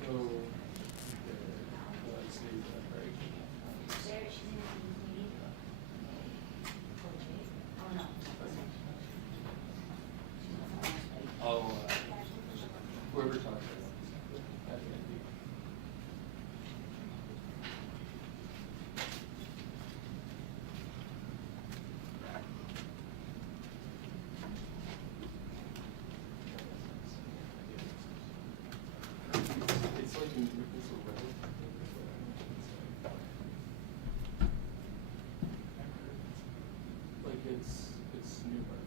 go, let's see, Prairie Green. Oh, whoever talks about that. It's like in Newcastle Road. Like it's Newburgh.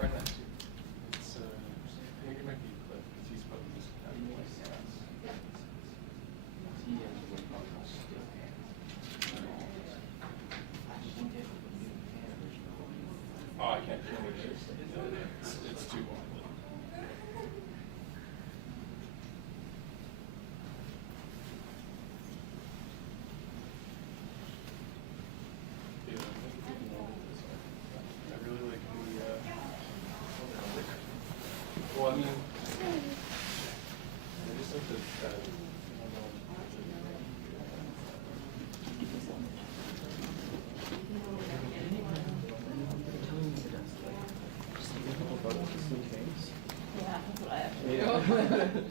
Right now, too. It's, I think it might be Cliff, because he's probably just having more sense. He has a way podcast. Oh, I can't hear it. It's too long. I really like the, well, I mean, I just like the, Yeah, that's what I have to do. yeah.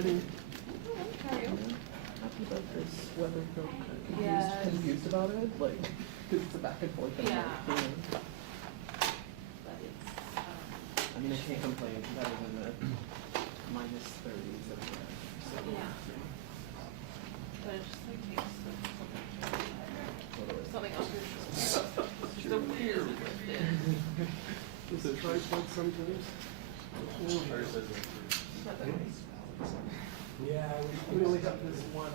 How are you? Happy about this weather, feel kind of Yes. confused about it, like, because it's a back and forth thing. Yeah. Like, But it's, I mean, I can't complain, it's better than the minus 30s that we had. So, Yeah. but it just like takes totally. something else. It's just a weird Is it tripod sometimes? Yeah, we only have this one.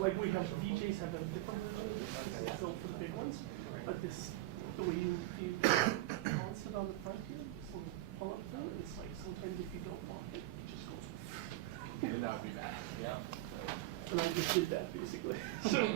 Like we have DJs have a different version because it's built for the big ones. But this, the way you balance it on the front here, this little pull up thing, it's like sometimes if you don't want it, it just goes. And that would be bad. Yeah. And I just did that basically. So.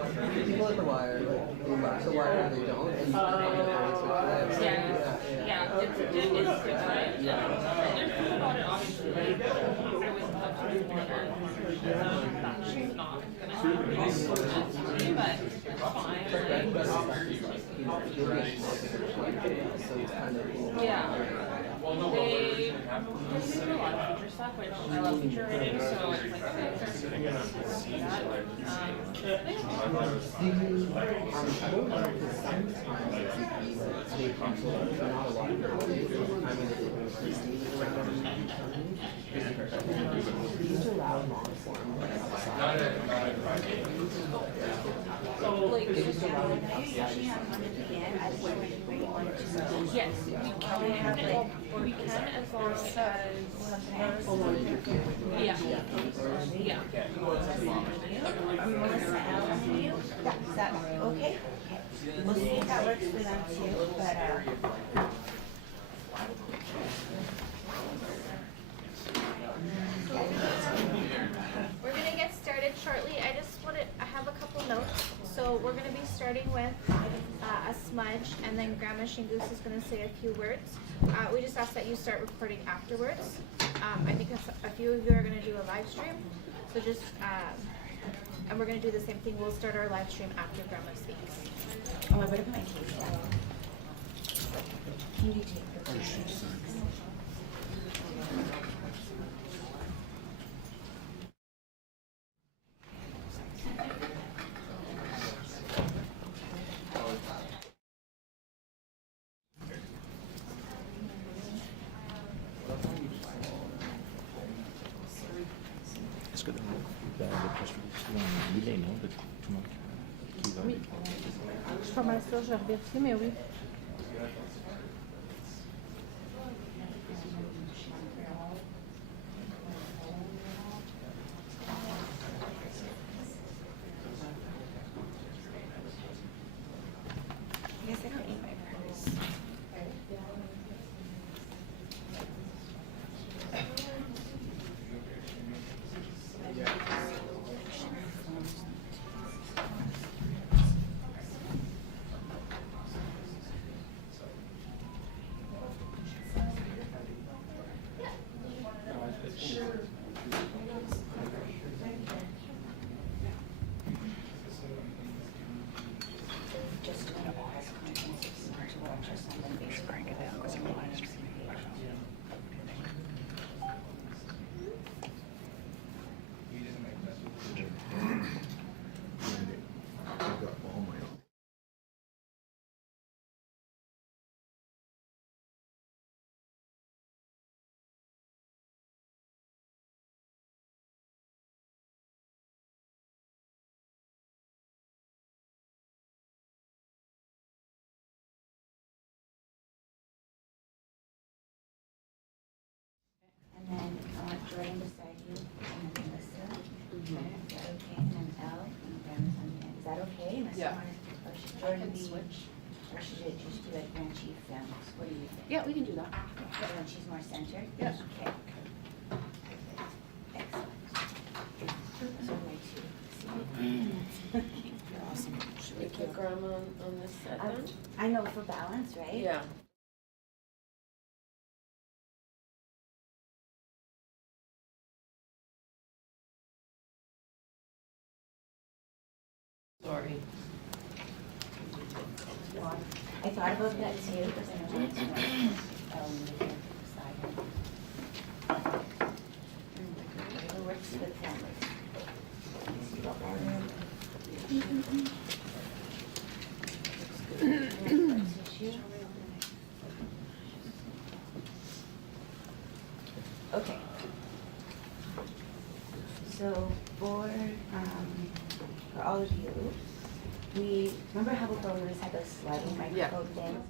People at the wire, like, they watch the wire or they don't, and you can find it very quickly. Yeah, it's different. Yeah. There's something about it, obviously, like, I was up to this one, that's not gonna happen, but it's fine, like, You'll get more pictures like that, so it's kind of cool. yeah. They do a lot of feature stuff. I love feature writing, so it's like that. Do you, I don't know, because sometimes it could be like, they cancel, but not a lot of people do. I mean, it was Christine around, they used to allow long form, but it's So, like, they used to allow like outside. yes, we can as long as yeah. Yeah. Melissa Allen, you? Is that okay? We'll see if that works for them too, but, We're gonna get started shortly. I have a couple notes. So we're gonna be starting with a smudge, and then Grandma Shingoose is gonna say a few words. We just ask that you start recording afterwards. I think a few of you are gonna do a live stream, so just and we're gonna do the same thing. We'll start our live stream after Grandma speaks. oh, I better put my case down. Can you take the pictures? Est-ce que dans le processus, il est non de tout le monde qui va. Oui. Je suis pas mal sûre, je vais revérifier, mais oui. I guess I don't need my purse. Just doing all his conferences to watch us on the Facebook. Crank it down because you're live streaming. And then I want Jordan beside you, and then Melissa. Is that okay? And then Elle, and Grandma's on the end. Is that okay? Unless you Yeah. want to, or should Jordan be, or should it just be like Grand Chief Films? What do you think? Yeah, we can do that. Okay, when she's more centered? Yes. Okay. Excellent. So way too. You're awesome. Should we put Grandma on this set then? I know for balance, right? Yeah. Sorry. I thought about that too, because I know it's it works with families. Okay. So for all of you, we remember how before we always had those sliding microphone things?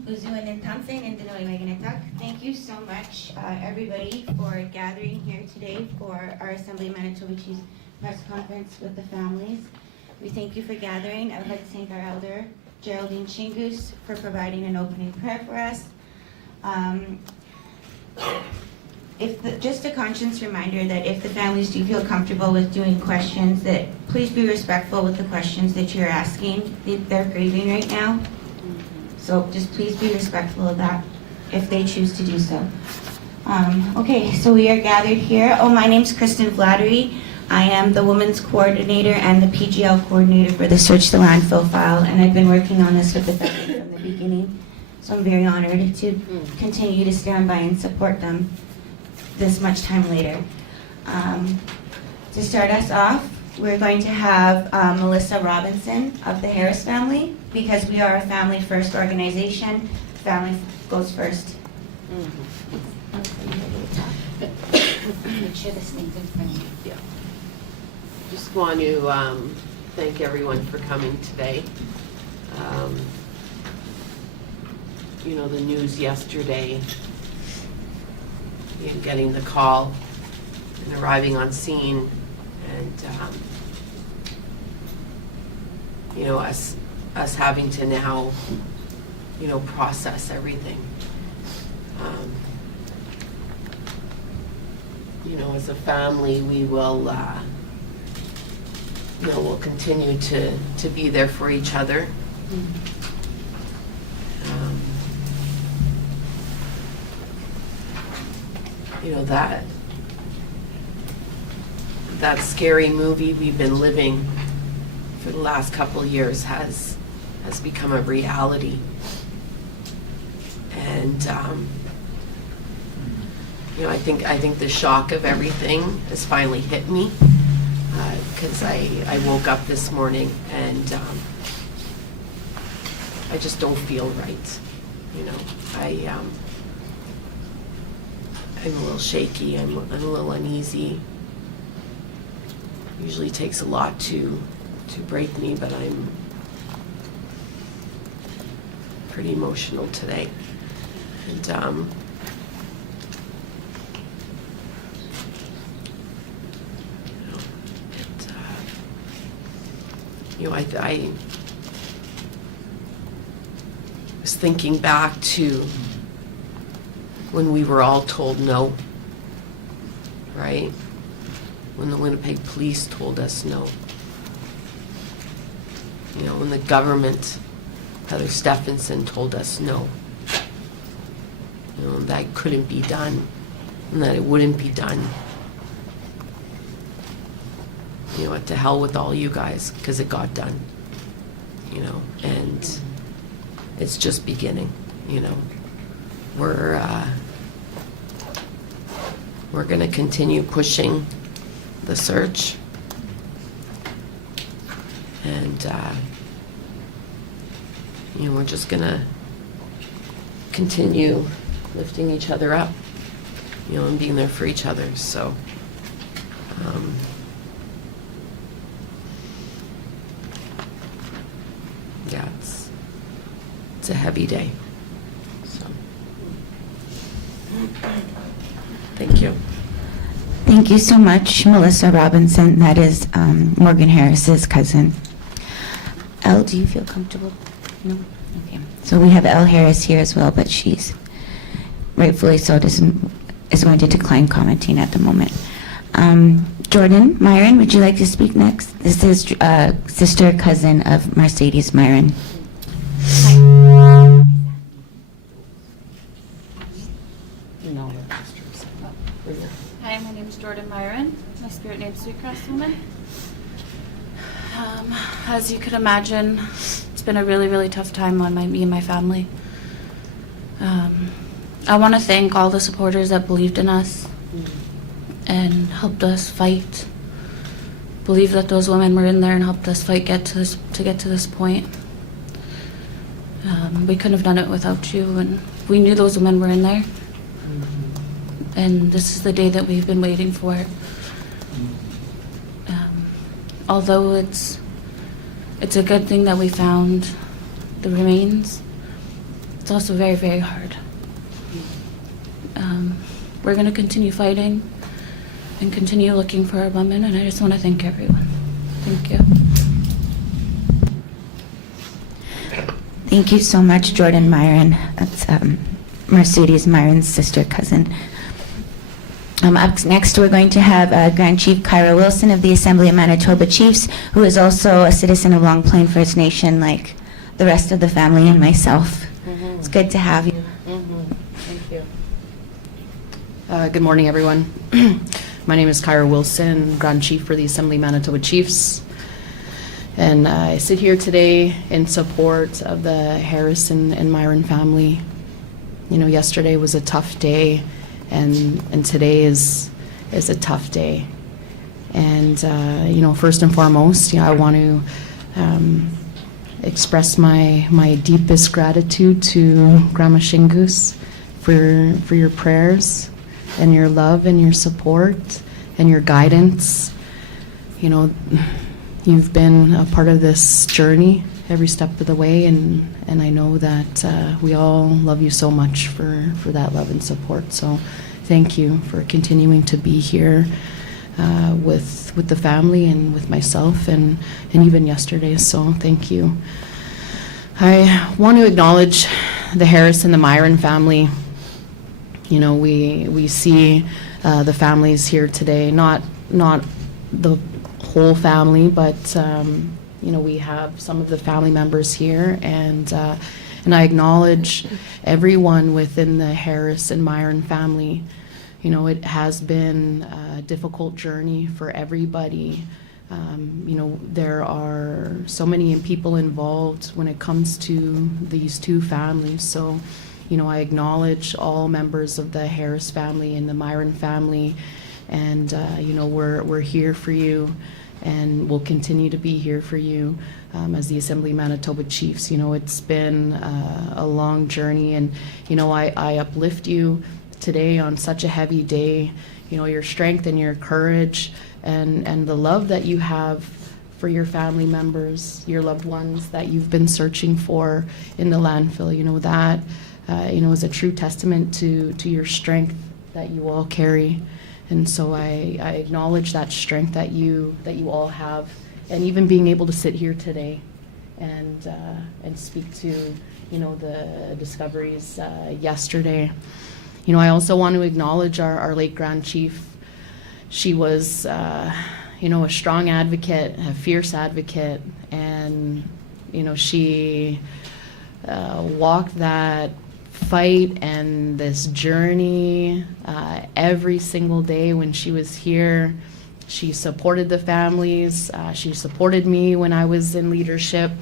Uzuan Thompson and Dinoy Maganatak. Thank you so much, everybody, for gathering here today for our Assembly of Manitoba Chiefs press conference with the families. We thank you for gathering. I would like to thank our elder, Geraldine Chingus, for providing an opening prayer for us. Just a conscience reminder that if the families do feel comfortable with doing questions, that please be respectful with the questions that you're asking. They're grieving right now. So just please be respectful of that if they choose to do so. Okay, so we are gathered here. Oh, my name's Kristen Flattery. I am the Women's Coordinator and the PGL Coordinator for the Search the Landfill file, and I've been working on this with the family from the beginning. So I'm very honored to continue to stand by and support them this much time later. To start us off, we're going to have Melissa Robinson of the Harris family, because we are a family first organization. Family goes first. Make sure this thing's in front of you. Yeah. Just want to thank everyone for coming today. You know, the news yesterday, getting the call and arriving on scene, and you know, us having to now, you know, process everything. You know, as a family, we will, you know, we'll continue to be there for each other. You know, that scary movie we've been living for the last couple of years has become a reality. And you know, I think the shock of everything has finally hit me, because I woke up this morning and I just don't feel right. You know, I'm a little shaky, I'm a little uneasy. Usually takes a lot to break me, but I'm pretty emotional today. And you know, I was thinking back to when we were all told no, right? When the Winnipeg police told us no. You know, when the government, Heather Stephenson, told us no. You know, that couldn't be done, and that it wouldn't be done. You know, to hell with all you guys, because it got done. You know, and it's just beginning, you know. We're going to continue pushing the search, and you know, we're just going to continue lifting each other up, you know, and being there for each other. So yeah, it's a heavy day. So thank you. Thank you so much, Melissa Robinson. That is Morgan Harris's cousin. Elle, do you feel comfortable? No? Okay. So we have Elle Harris here as well, but she's rightfully so is going to decline commenting at the moment. Jordan Myran, would you like to speak next? This is sister cousin of Marcedes Myran. Hi, my name is Jordan Myran. My spirit name is Sweetgrass Woman. As you could imagine, it's been a really, really tough time on me and my family. I want to thank all the supporters that believed in us and helped us fight. Believed that those women were in there and helped us fight to get to this point. We couldn't have done it without you, and we knew those women were in there. And this is the day that we've been waiting for. Although it's a good thing that we found the remains, it's also very, very hard. We're going to continue fighting and continue looking for our women, and I just want to thank everyone. Thank you. Thank you so much, Jordan Myran. That's Marcedes, Myran's sister cousin. Up next, we're going to have Grand Chief Kyra Wilson of the Assembly of Manitoba Chiefs, who is also a citizen of Long Plain First Nation, like the rest of the family and myself. It's good to have you. Thank you. Good morning, everyone. My name is Kyra Wilson, Grand Chief for the Assembly of Manitoba Chiefs. And I sit here today in support of the Harris and Myran family. You know, yesterday was a tough day, and today is a tough day. And, you know, first and foremost, I want to express my deepest gratitude to Grandma Shingus for your prayers and your love and your support and your guidance. You know, you've been a part of this journey every step of the way, and I know that we all love you so much for that love and support. So thank you for continuing to be here with the family and with myself and even yesterday. So thank you. I want to acknowledge the Harris and the Myran family. You know, we see the families here today, not the whole family, but you know, we have some of the family members here, and I acknowledge everyone within the Harris and Myran family. You know, it has been a difficult journey for everybody. You know, there are so many people involved when it comes to these two families. So, you know, I acknowledge all members of the Harris family and the Myran family, and you know, we're here for you, and we'll continue to be here for you as the Assembly of Manitoba Chiefs. You know, it's been a long journey, and you know, I uplift you today on such a heavy day. You know, your strength and your courage and the love that you have for your family members, your loved ones that you've been searching for in the landfill. You know, that you know, is a true testament to your strength that you all carry. And so I acknowledge that strength that you all have, and even being able to sit here today and speak to, you know, the discoveries yesterday. You know, I also want to acknowledge our late Grand Chief. She was, you know, a strong advocate, a fierce advocate, and, you know, she walked that fight and this journey every single day when she was here. She supported the families. She supported me when I was in leadership.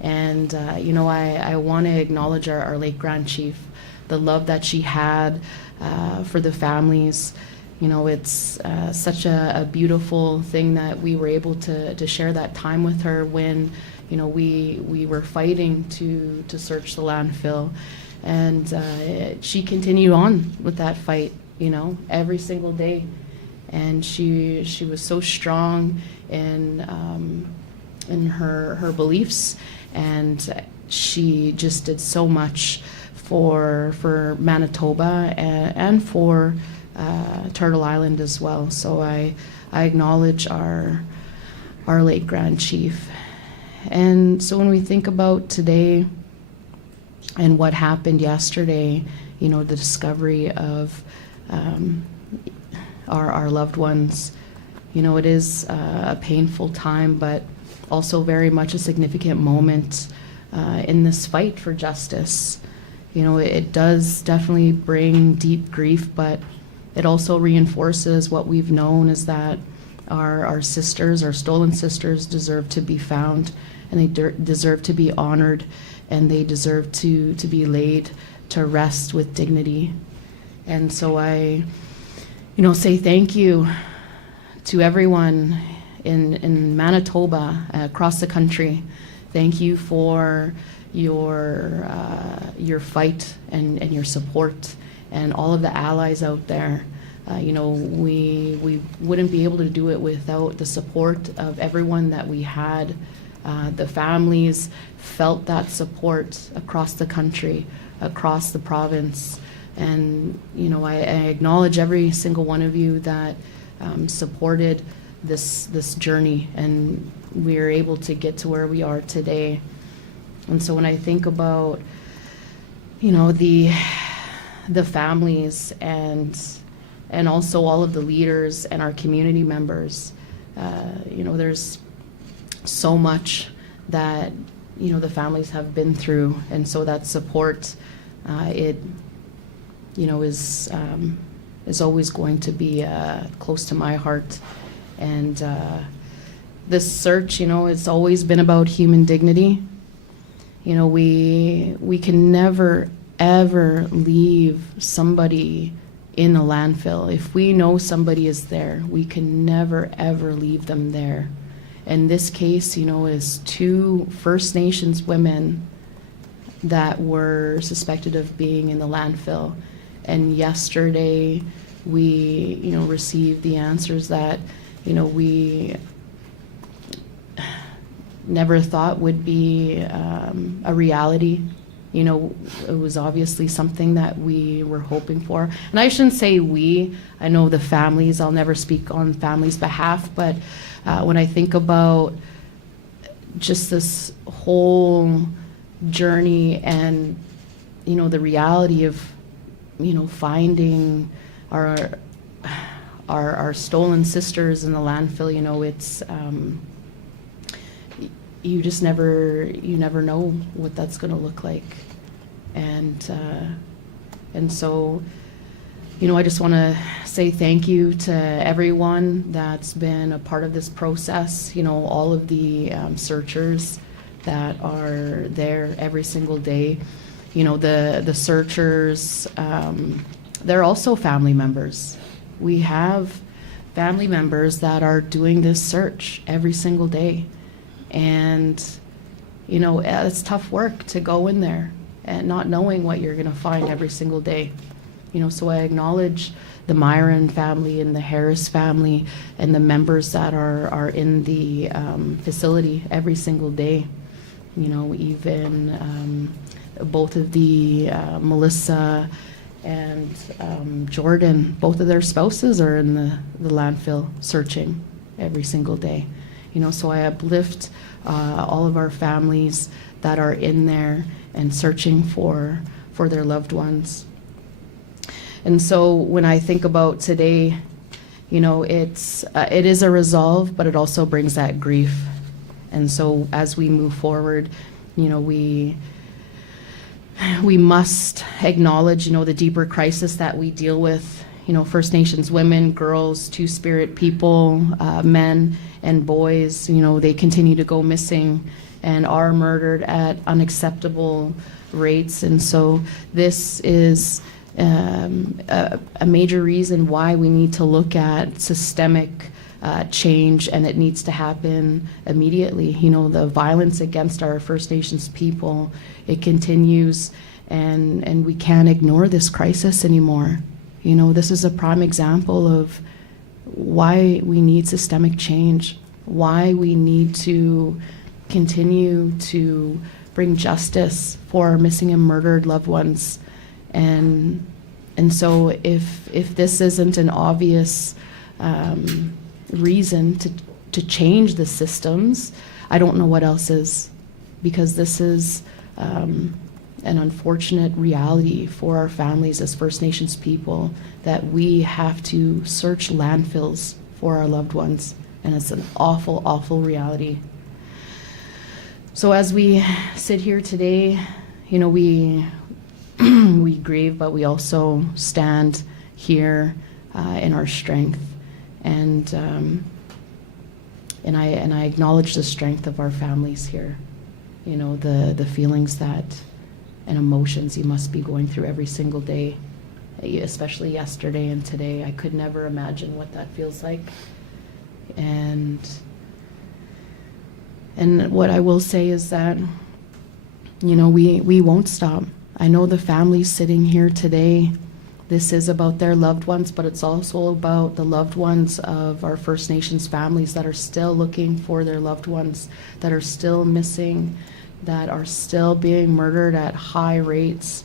And, you know, I want to acknowledge our late Grand Chief, the love that she had for the families. You know, it's such a beautiful thing that we were able to share that time with her when, you know, we were fighting to search the landfill. And she continued on with that fight, you know, every single day. And she was so strong in her beliefs, and she just did so much for Manitoba and for Turtle Island as well. So I acknowledge our late Grand Chief. And so when we think about today and what happened yesterday, you know, the discovery of our loved ones, you know, it is a painful time, but also very much a significant moment in this fight for justice. You know, it does definitely bring deep grief, but it also reinforces what we've known, is that our sisters, our stolen sisters, deserve to be found, and they deserve to be honored, and they deserve to be laid to rest with dignity. And so I, you know, say thank you to everyone in Manitoba, across the country. Thank you for your fight and your support, and all of the allies out there. You know, we wouldn't be able to do it without the support of everyone that we had The families felt that support across the country, across the province. And, I acknowledge every single one of you that supported this journey, and we are able to get to where we are today. And so when I think about, the families and also all of the leaders and our community members, there's so much that, the families have been through. And so that support, is always going to be close to my heart. And this search, it's always been about human dignity. We can never, ever leave somebody in a landfill. If we know somebody is there, we can never, ever leave them there. In this case, is 2 First Nations women that were suspected of being in the landfill. And yesterday, we, received the answers that, we never thought would be a reality. It was obviously something that we were hoping for. And I shouldn't say we, I know the families, I'll never speak on families' behalf, but when I think about just this whole journey and, the reality of, finding our stolen sisters in the landfill, it's, you just never know what that's going to look like. And so, I just want to say thank you to everyone that's been a part of this process, all of the searchers that are there every single day. The searchers, they're also family members. We have family members that are doing this search every single day. And, it's tough work to go in there and not knowing what you're going to find every single day. So I acknowledge the Myran family and the Harris family and the members that are in the facility every single day. Even both of the Melissa and Jordan, both of their spouses are in the landfill searching every single day. So I uplift all of our families that are in there and searching for their loved ones. And so when I think about today, it is a resolve, but it also brings that grief. And so as we move forward, we must acknowledge, the deeper crisis that we deal with. First Nations women, girls, Two-Spirit people, men and boys, they continue to go missing and are murdered at unacceptable rates. And so this is a major reason why we need to look at systemic change, and it needs to happen immediately. The violence against our First Nations people, it continues, and we can't ignore this crisis anymore. This is a prime example of why we need systemic change, why we need to continue to bring justice for our missing and murdered loved ones. And so if this isn't an obvious reason to change the systems, I don't know what else is, because this is an unfortunate reality for our families as First Nations people, that we have to search landfills for our loved ones, and it's an awful, awful reality. So as we sit here today, we we grieve, but we also stand here in our strength, and I acknowledge the strength of our families here. The feelings that and emotions you must be going through every single day, especially yesterday and today. I could never imagine what that feels like. And what I will say is that, we won't stop. I know the families sitting here today, This is about their loved ones, but it's also about the loved ones of our First Nations families that are still looking for their loved ones, that are still missing, that are still being murdered at high rates.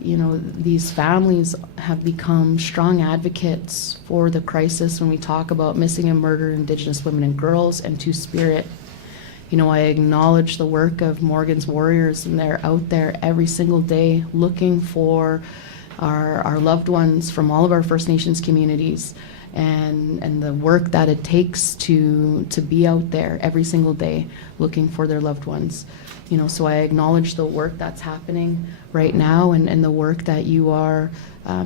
You know, these families have become strong advocates for the crisis when we talk about missing and murdered Indigenous women and girls and Two-Spirit. You know, I acknowledge the work of Morgan's Warriors, and they're out there every single day looking for our loved ones from all of our First Nations communities, and the work that it takes to be out there every single day looking for their loved ones. You know, so I acknowledge the work that's happening right now, and the work that you are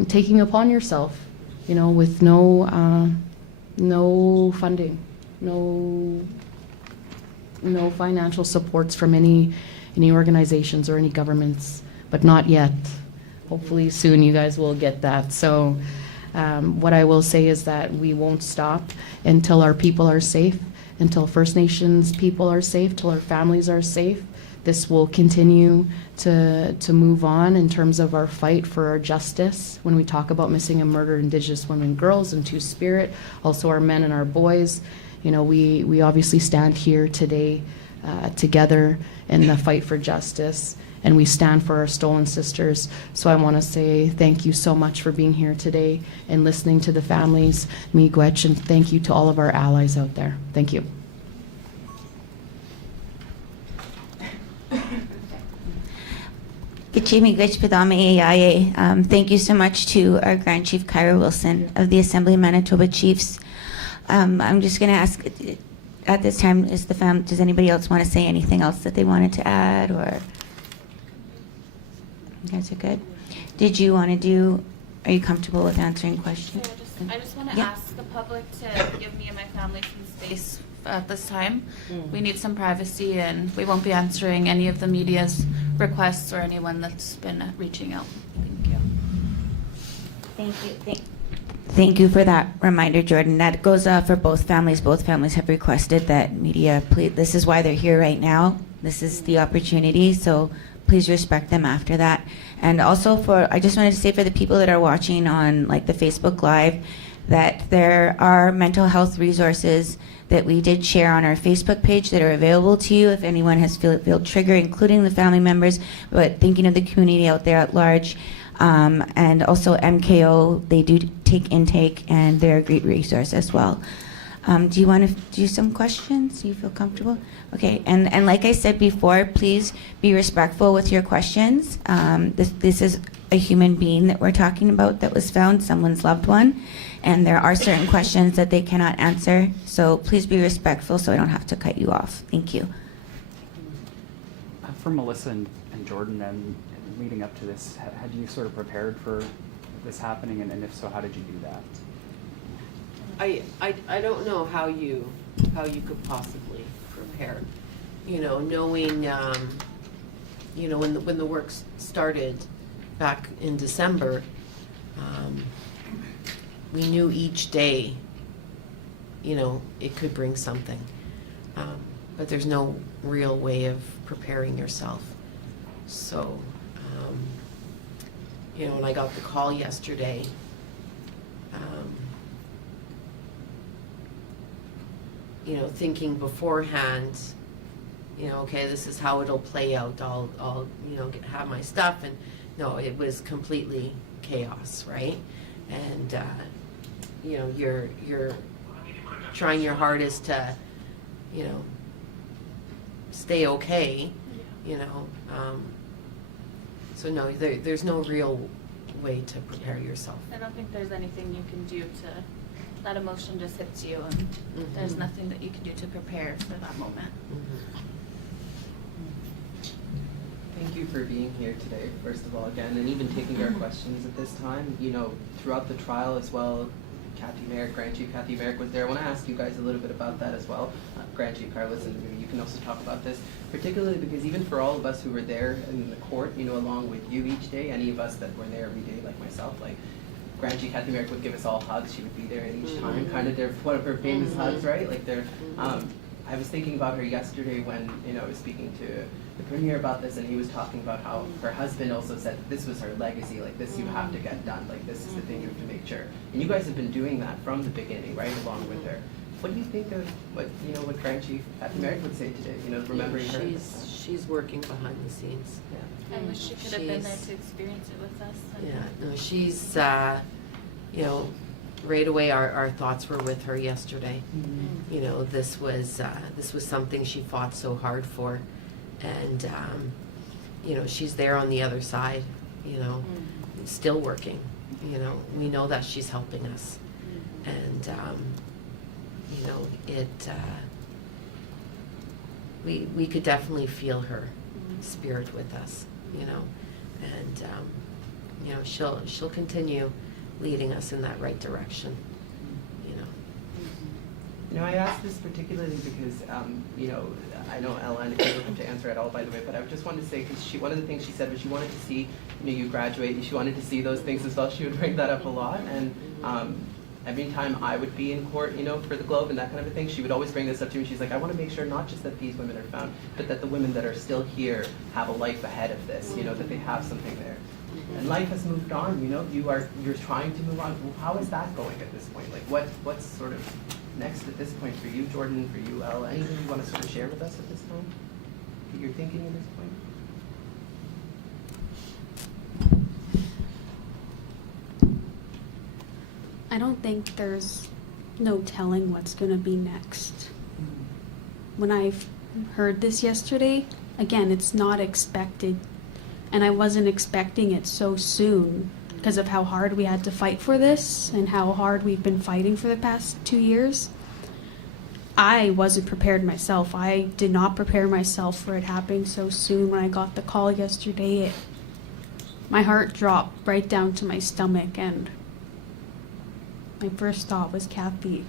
taking upon yourself, you know, with no funding, no financial supports from any organizations or any governments, but not yet. Hopefully soon you guys will get that. So what I will say is that we won't stop until our people are safe, until First Nations people are safe, till our families are safe. This will continue to move on in terms of our fight for our justice when we talk about missing and murdered Indigenous women and girls and Two-Spirit, also our men and our boys. You know, we obviously stand here today together in the fight for justice, and we stand for our stolen sisters. So I want to say thank you so much for being here today and listening to the families, miigwech, and thank you to all of our allies out there. Thank you. Thank you so much to our Grand Chief Kyra Wilson of the Assembly of Manitoba Chiefs. I'm just going to ask at this time, does anybody else want to say anything else that they wanted to add, or you guys are good? Are you comfortable with answering questions? I just want to Yeah. ask the public to give me and my family some space at this time. We need some privacy, and we won't be answering any of the media's requests or anyone that's been reaching out. Thank you. Thank you for that reminder, Jordan. That goes for both families. Both families have requested that media, please, this is why they're here right now. This is the opportunity, so please respect them after that. And also I just wanted to say for the people that are watching on like the Facebook Live, that there are mental health resources that we did share on our Facebook page that are available to you if anyone has feel triggered, including the family members, but thinking of the community out there at large. And also MKO, they do take intake, and they're a great resource as well. Do you want to do some questions? Do you feel comfortable? Okay, and like I said before, please be respectful with your questions. This is a human being that we're talking about that was found, someone's loved one, and there are certain questions that they cannot answer, so please be respectful so I don't have to cut you off. Thank you. For Melissa and Jordan, and leading up to this, had you sort of prepared for this happening, and if so, how did you do that? I don't know how you could possibly prepare, you know, knowing you know, when the work started back in December, we knew each day, you know, it could bring something, but there's no real way of preparing yourself. So you know, when I got the call yesterday, you know, thinking beforehand, you know, okay, this is how it'll play out. I'll you know, have my stuff, and no, it was completely chaos, right? And you know, you're trying your hardest to, you know, stay okay, you know. So no, there's no real way to prepare yourself. I don't think there's anything you can do to, that emotion just hits you, and there's nothing that you can do to prepare for that moment. Thank you for being here today, first of all, again, and even taking our questions at this time. You know, throughout the trial as well, Grand Chief Kathy Merrick was there. I want to ask you guys a little bit about that as well. Grand Chief Carlos, and maybe you can also talk about this, particularly because even for all of us who were there in the court, you know, along with you each day, any of us that were there every day, like myself, like Grand Chief Kathy Merrick would give us all hugs. She would be there at each time, kind of one of her famous hugs, right? Like I was thinking about her yesterday when, I was speaking to the premier about this, and he was talking about how her husband also said that this was her legacy, like this you have to get done, like this is the thing you have to make sure. And you guys have been doing that from the beginning, right, along with her. What do you think of what Grand Chief Kathy Merrick would say today, remembering her? She's working behind the scenes. Yeah. I wish she could have been there to experience it with us. Yeah, no, she's, right away our thoughts were with her yesterday. Mm-hmm. This was something she fought so hard for, and she's there on the other side, still working. We know that she's helping us, and we could definitely feel her spirit with us, and she'll continue leading us in that right direction, I asked this particularly because, I know Ella, and you don't have to answer at all, by the way, but I just wanted to say, because one of the things she said was she wanted to see, you graduate, she wanted to see those things as well. She would bring that up a lot, and every time I would be in court, for the Globe and that kind of a thing, she would always bring this up to me. She's like, I want to make sure not just that these women are found, but that the women that are still here have a life ahead of this, that they have something there. And life has moved on, you're trying to move on. Well, how is that going at this point? Like, what's sort of next at this point for you, Jordan, for you, Ella? Anything you want to sort of share with us at this time that you're thinking at this point? I don't think there's no telling what's going to be next. When I heard this yesterday, again, it's not expected, and I wasn't expecting it so soon because of how hard we had to fight for this and how hard we've been fighting for the past 2 years. I wasn't prepared myself. I did not prepare myself for it happening so soon. When I got the call yesterday, my heart dropped right down to my stomach, and my first thought was Kathy.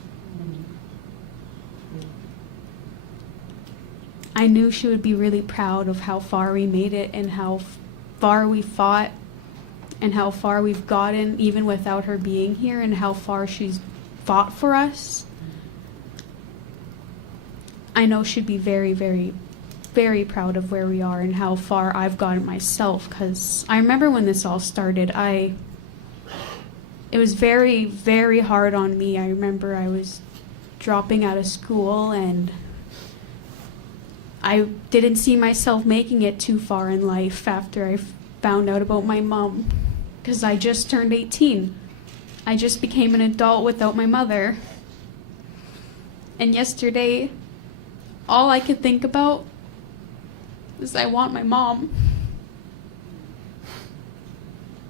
I knew she would be really proud of how far we made it and how far we fought and how far we've gotten even without her being here, and how far she's fought for us. I know she'd be very, very, very proud of where we are and how far I've gotten myself, because I remember when this all started, it was very, very hard on me. I remember I was dropping out of school, and I didn't see myself making it too far in life after I found out about my mom, because I just turned 18. I just became an adult without my mother. And yesterday, all I could think about was I want my mom.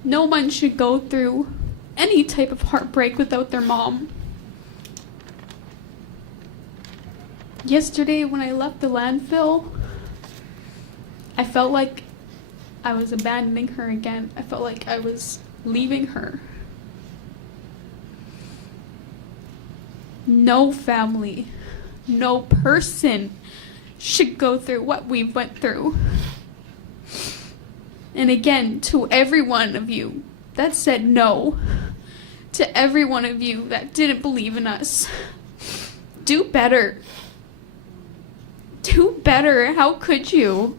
No one should go through any type of heartbreak without their mom. Yesterday, when I left the landfill, I felt like I was abandoning her again. I felt like I was leaving her. No family, no person should go through what we went through. And again, to every one of you that said no, to every one of you that didn't believe in us, do better. Do better. How could you?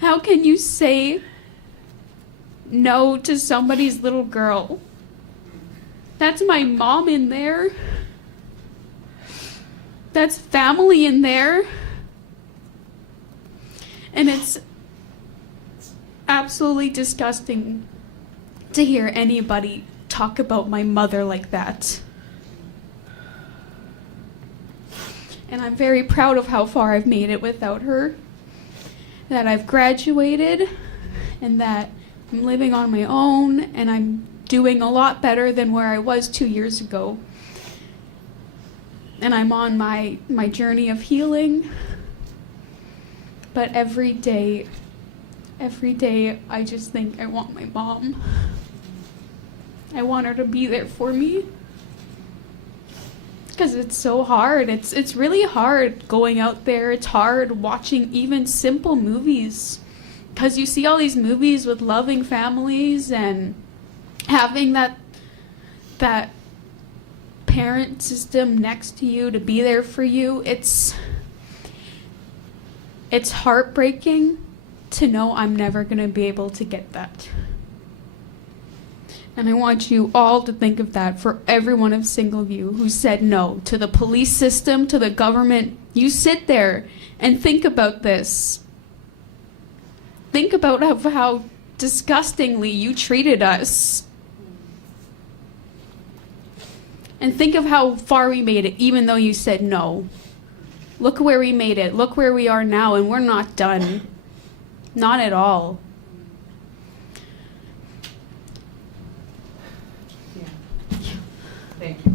How can you say no to somebody's little girl? That's my mom in there. That's family in there. And it's absolutely disgusting to hear anybody talk about my mother like that. And I'm very proud of how far I've made it without her. That I've graduated, and that I'm living on my own, and I'm doing a lot better than where I was 2 years ago. And I'm on my journey of healing. But every day, I just think I want my mom. I want her to be there for me. Because it's so hard. It's really hard going out there. It's hard watching even simple movies. Because you see all these movies with loving families and having that parent system next to you to be there for you. It's heartbreaking to know I'm never going to be able to get that. And I want you all to think of that for every one of single of you who said no to the police system, to the government. You sit there and think about this. Think about how disgustingly you treated us. And think of how far we made it, even though you said no. Look where we made it. Look where we are now, and we're not done. Not at all. Thank you.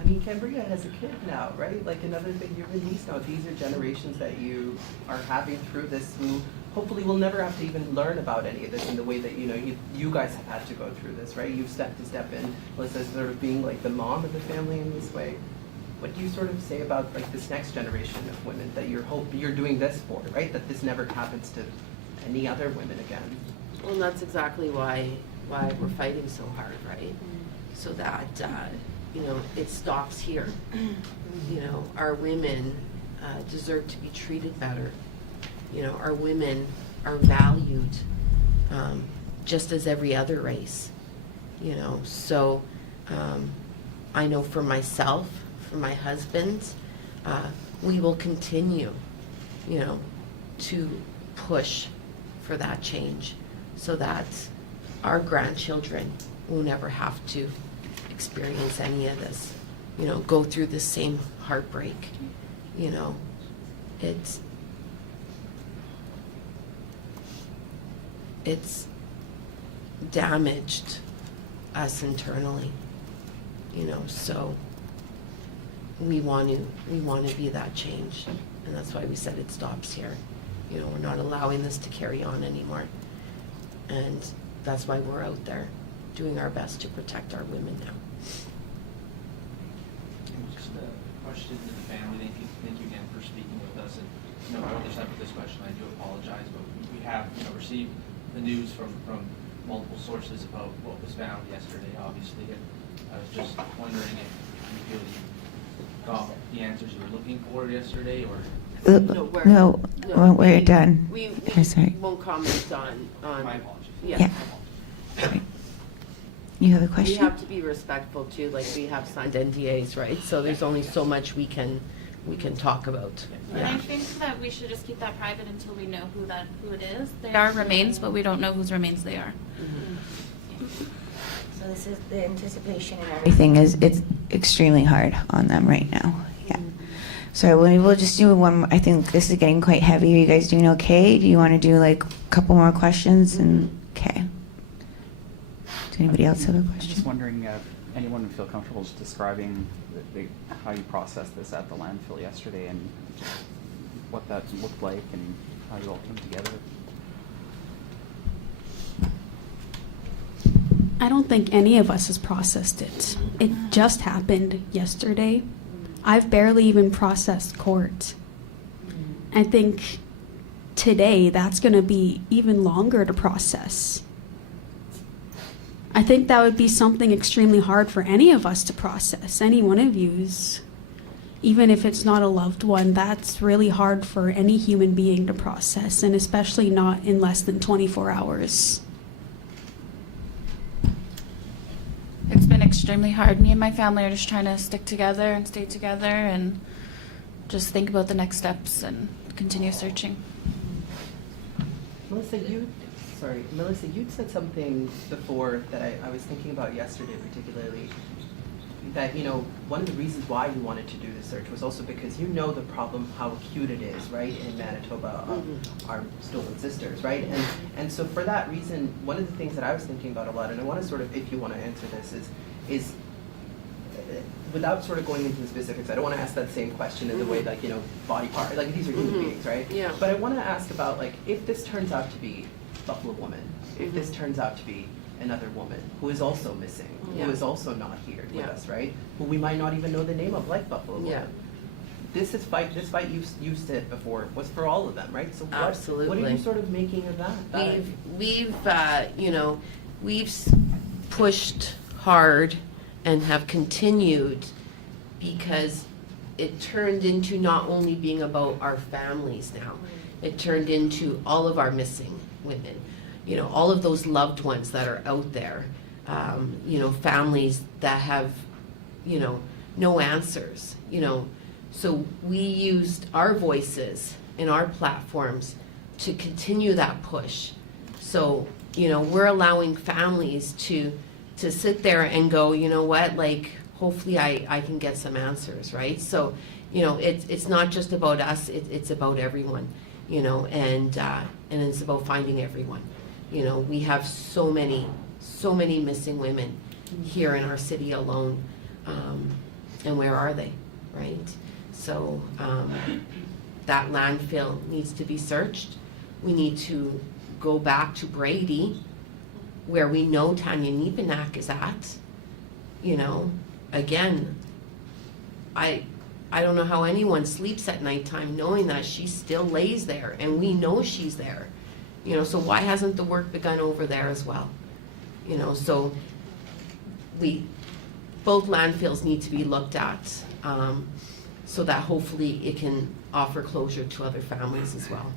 I mean, Cambria has a kid now, right? Like another thing you released now. These are generations that you are having through this who hopefully will never have to even learn about any of this in the way that, you guys have had to go through this, right? You've stepped to step in, Melissa, sort of being like the mom of the family in this way. What do you sort of say about like this next generation of women that you're doing this for, right? That this never happens to any other women again? Well, that's exactly why we're fighting so hard, right? So that, it stops here. Our women deserve to be treated better. Our women are valued just as every other race. So I know for myself, for my husband, we will continue, to push for that change so that our grandchildren will never have to experience any of this, go through the same heartbreak. It's damaged us internally, so we want to be that change, and that's why we said it stops here. We're not allowing this to carry on anymore, and that's why we're out there doing our best to protect our women now. Just a question to the family. Thank you again for speaking with us. And I want to start with this question. I do apologize, but we have received the news from multiple sources about what was found yesterday. Obviously, and I was just wondering if you feel you got the answers you were looking for yesterday, or No, we're done. We Sorry. won't comment on. my apologies. Yeah. You have a We question? have to be respectful too, like we have signed NDAs, right? So there's only so much we can talk about. And I think that we should just keep that private until we know who it is. They are remains, but we don't know whose remains they are. So this is the anticipation and everything it's extremely hard on them right now. Yeah. So we'll just do one more. I think this is getting quite heavy. Are you guys doing okay? Do you want to do like a couple more questions? And okay. Does anybody else have a I'm question? just wondering if anyone would feel comfortable just describing how you processed this at the landfill yesterday and just what that looked like and how you all came together. I don't think any of us has processed it. It just happened yesterday. I've barely even processed court. I think today that's going to be even longer to process. I think that would be something extremely hard for any of us to process, any one of you's. Even if it's not a loved one, that's really hard for any human being to process, and especially not in less than 24 hours. It's been extremely hard. Me and my family are just trying to stick together and stay together and just think about the next steps and continue searching. Melissa, you'd said something before that I was thinking about yesterday particularly, that, one of the reasons why you wanted to do the search was also because the problem, how acute it is, right, in Manitoba, our stolen sisters, right? And so for that reason, one of the things that I was thinking about a lot, and I want to sort of, if you want to answer this, is without sort of going into the specifics, I don't want to ask that same question in the way like, body part, like these are human beings, right? Yeah. But I want to ask about like, if this turns out to be Buffalo Woman, if this turns out to be another woman who is also missing, Yeah. who is also not here with Yeah. us, right? Who we might not even know the name of, like Buffalo Woman. Yeah. This fight you said before was for all of them, right? So what are Absolutely. you sort of making of that? We've pushed hard and have continued, because it turned into not only being about our families now, it turned into all of our missing women, you know, all of those loved ones that are out there, you know, families that have, you know, no answers, you know. So we used our voices and our platforms to continue that push. So, you know, we're allowing families to sit there and go, you know what, like, hopefully I can get some answers, right? So, you know, it's not just about us, it's about everyone, you know, and it's about finding everyone. You know, we have so many missing women here in our city alone, and where are they, right? So that landfill needs to be searched. We need to go back to Brady, where we know Tanya Niepenak is at. You know, again, I don't know how anyone sleeps at nighttime knowing that she still lays there, and we know she's there. You know, so why hasn't the work begun over there as well? You know, so both landfills need to be looked at, so that hopefully it can offer closure to other families as well.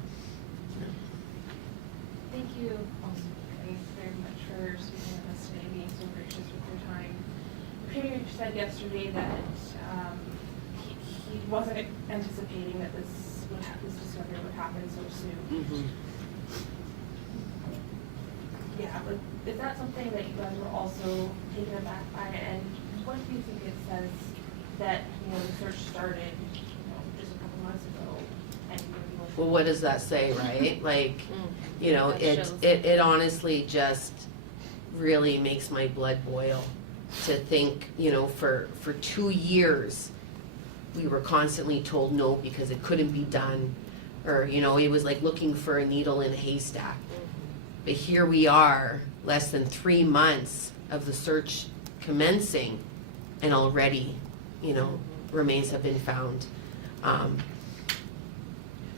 Thank you also very much for speaking with us today, being so gracious with your time. The Premier said yesterday that he wasn't anticipating that this discovery would happen so soon. Mm-hmm. Yeah, but is that something that you guys were also taken aback by? And what do you think it says that, you know, the search started, you know, just a couple months ago? And Well, what does that say, right? Like, you know, it honestly just really makes my blood boil to think, you know, for 2 years, we were constantly told no because it couldn't be done. Or, you know, it was like looking for a needle in a haystack. But here we are, less than 3 months of the search commencing, and already, you know, remains have been found.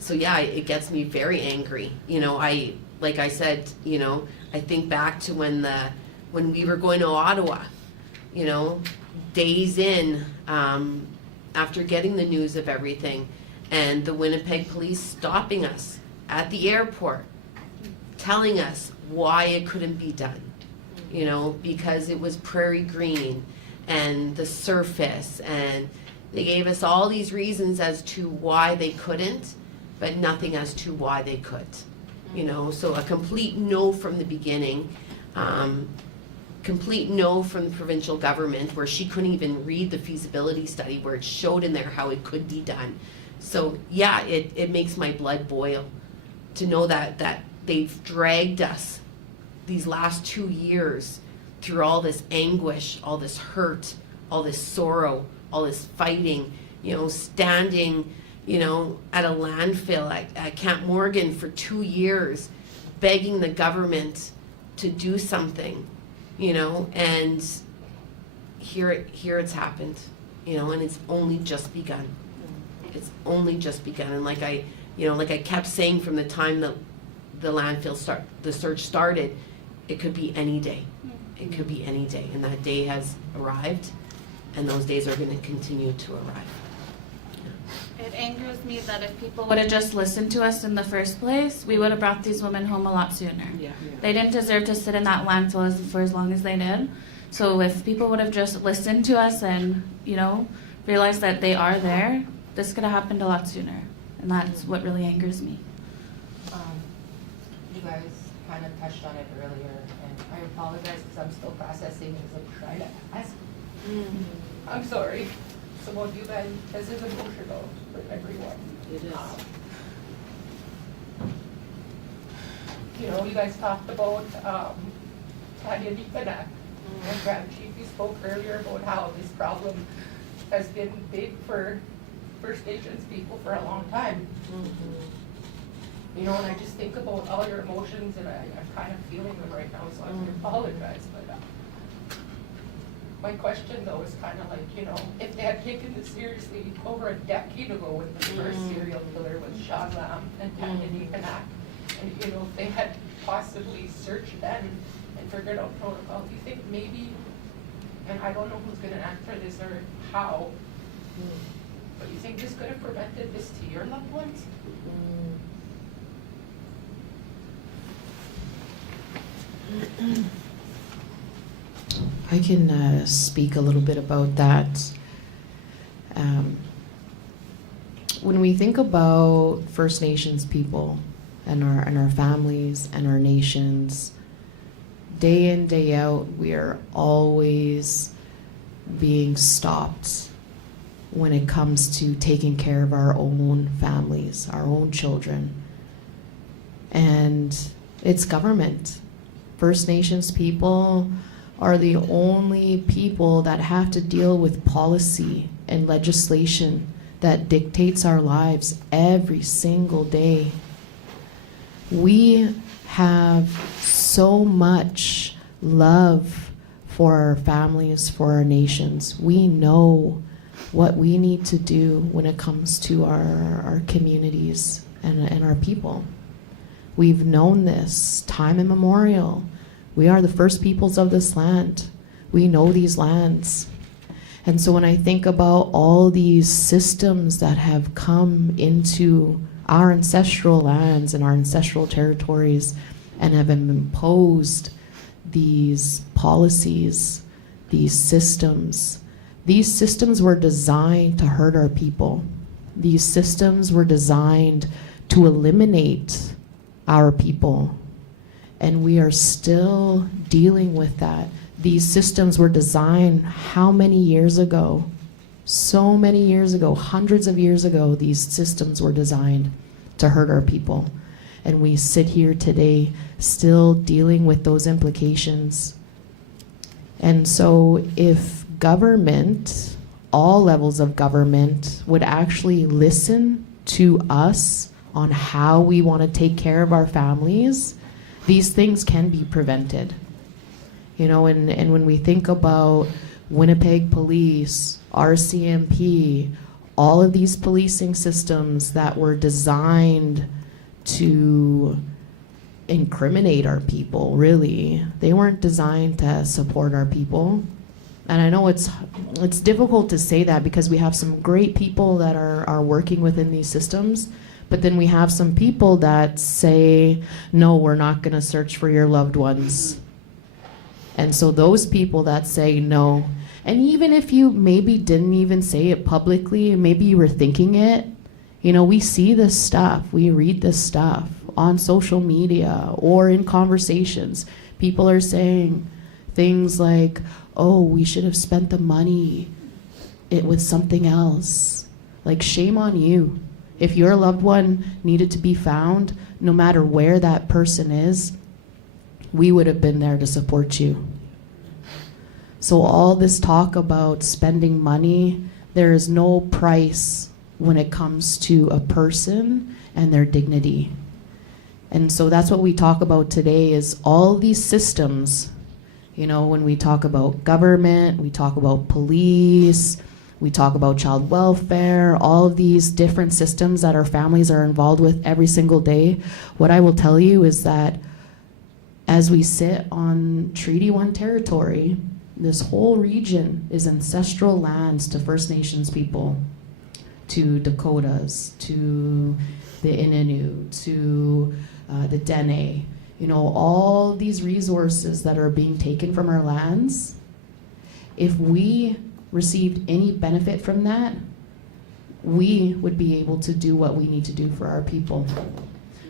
So yeah, it gets me very angry. You know, like I said, you know, I think back to when we were going to Ottawa, you know, days in, after getting the news of everything, and the Winnipeg police stopping us at the airport, telling us why it couldn't be done, you know, because it was Prairie Green and the surface, and they gave us all these reasons as to why they couldn't, but nothing as to why they could, you know. So a complete no from the beginning, complete no from the provincial government, where she couldn't even read the feasibility study where it showed in there how it could be done. So yeah, it makes my blood boil to know that they've dragged us these last 2 years through all this anguish, all this hurt, all this sorrow, all this fighting, you know, standing, you know, at a landfill at Camp Morgan for 2 years, begging the government to do something, you know, and here it's happened, you know, and it's only just begun. It's only just begun. And like I kept saying from the time that the search started, it could be any day. It could be any day, and that day has arrived, and those days are going to continue to arrive. It angers me that if people would have just listened to us in the first place, we would have brought these women home a lot sooner. Yeah. They didn't deserve to sit in that landfill for as long as they did. So if people would have just listened to us and, you know, realized that they are there, this could have happened a lot sooner. And that's what really angers me. You guys kind of touched on it earlier, and I apologize because I'm still processing as I'm trying to ask. I'm sorry. Some of you guys, this is emotional for everyone. It is. You know, you guys talked about Tanya Niepenak and Grand Chief. You spoke earlier about how this problem has been big for First Nations people for a long time. You know, and I just think about all your emotions, and I'm kind of feeling them right now, so I apologize. But my question, though, is kind of like, you know, if they had taken this seriously over a decade ago when the first serial killer was Sean Lamb and Tanya Niepenak, and, you know, if they had possibly searched then and figured out protocol, do you think maybe and I don't know who's gonna answer this or how, but you think this could have prevented this to your loved ones? I can speak a little bit about that. When we think about First Nations people and our families and our nations, day in, day out, we are always being stopped when it comes to taking care of our own families, our own children. And it's government. First Nations people are the only people that have to deal with policy and legislation that dictates our lives every single day. We have so much love for our families, for our nations. We know what we need to do when it comes to our communities and our people. We've known this time immemorial. We are the first peoples of this land. We know these lands. And so when I think about all these systems that have come into our ancestral lands and our ancestral territories and have imposed these policies, these systems were designed to hurt our people. These systems were designed to eliminate our people. And we are still dealing with that. These systems were designed how many years ago? So many years ago, hundreds of years ago, these systems were designed to hurt our people. And we sit here today still dealing with those implications. And so if government, all levels of government, would actually listen to us on how we want to take care of our families, these things can be prevented. You know, and when we think about Winnipeg Police, RCMP, all of these policing systems that were designed to incriminate our people, really, they weren't designed to support our people. And I know it's difficult to say that because we have some great people that are working within these systems, but then we have some people that say, no, we're not going to search for your loved ones. And so those people that say no, and even if you maybe didn't even say it publicly, maybe you were thinking it, you know, we see this stuff, we read this stuff on social media or in conversations. People are saying things like, oh, we should have spent the money with something else. Like, shame on you. If your loved one needed to be found, no matter where that person is, we would have been there to support you. So all this talk about spending money, there is no price when it comes to a person and their dignity. And so that's what we talk about today is all these systems. You know, when we talk about government, we talk about police, we talk about child welfare, all of these different systems that our families are involved with every single day. What I will tell you is that as we sit on Treaty 1 territory, this whole region is ancestral lands to First Nations people, to Dakotas, to the Innu, to the Dene. You know, all these resources that are being taken from our lands, if we received any benefit from that, we would be able to do what we need to do for our people.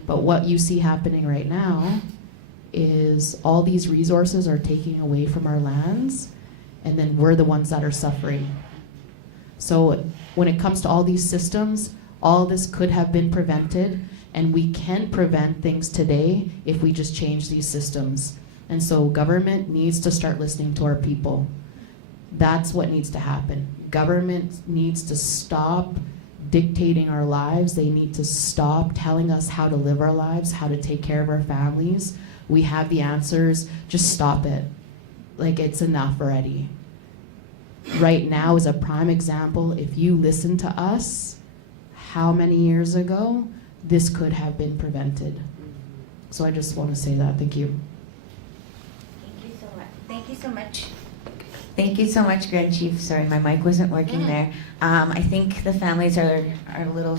But what you see happening right now is all these resources are taking away from our lands, and then we're the ones that are suffering. So when it comes to all these systems, all this could have been prevented, and we can prevent things today if we just change these systems. And so government needs to start listening to our people. That's what needs to happen. Government needs to stop dictating our lives. They need to stop telling us how to live our lives, how to take care of our families. We have the answers. Just stop it. Like, it's enough already. Right now is a prime example. If you listen to us, how many years ago, this could have been prevented. So I just want to say that. Thank you. Thank you so much. Thank you so much, Grand Chief. Sorry, my mic wasn't working there. I think the families are a little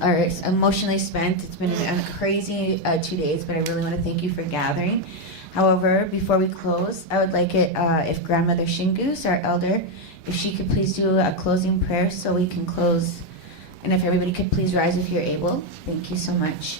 are emotionally spent. It's been a crazy 2 days, but I really want to thank you for gathering. However, before we close, I would like it if Grandmother Shingoose, our elder, if she could please do a closing prayer so we can close. And if everybody could please rise if you're able. Thank you so much.